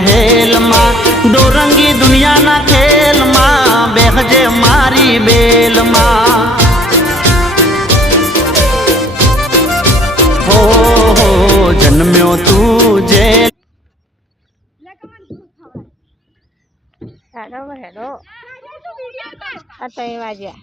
મહેલ માં દોરંગી દુનિયાના ખેલ માં બેહજે મારી બેલ માં હો જન્મ્યો તું જે હેલો આ 3 વાગ્યા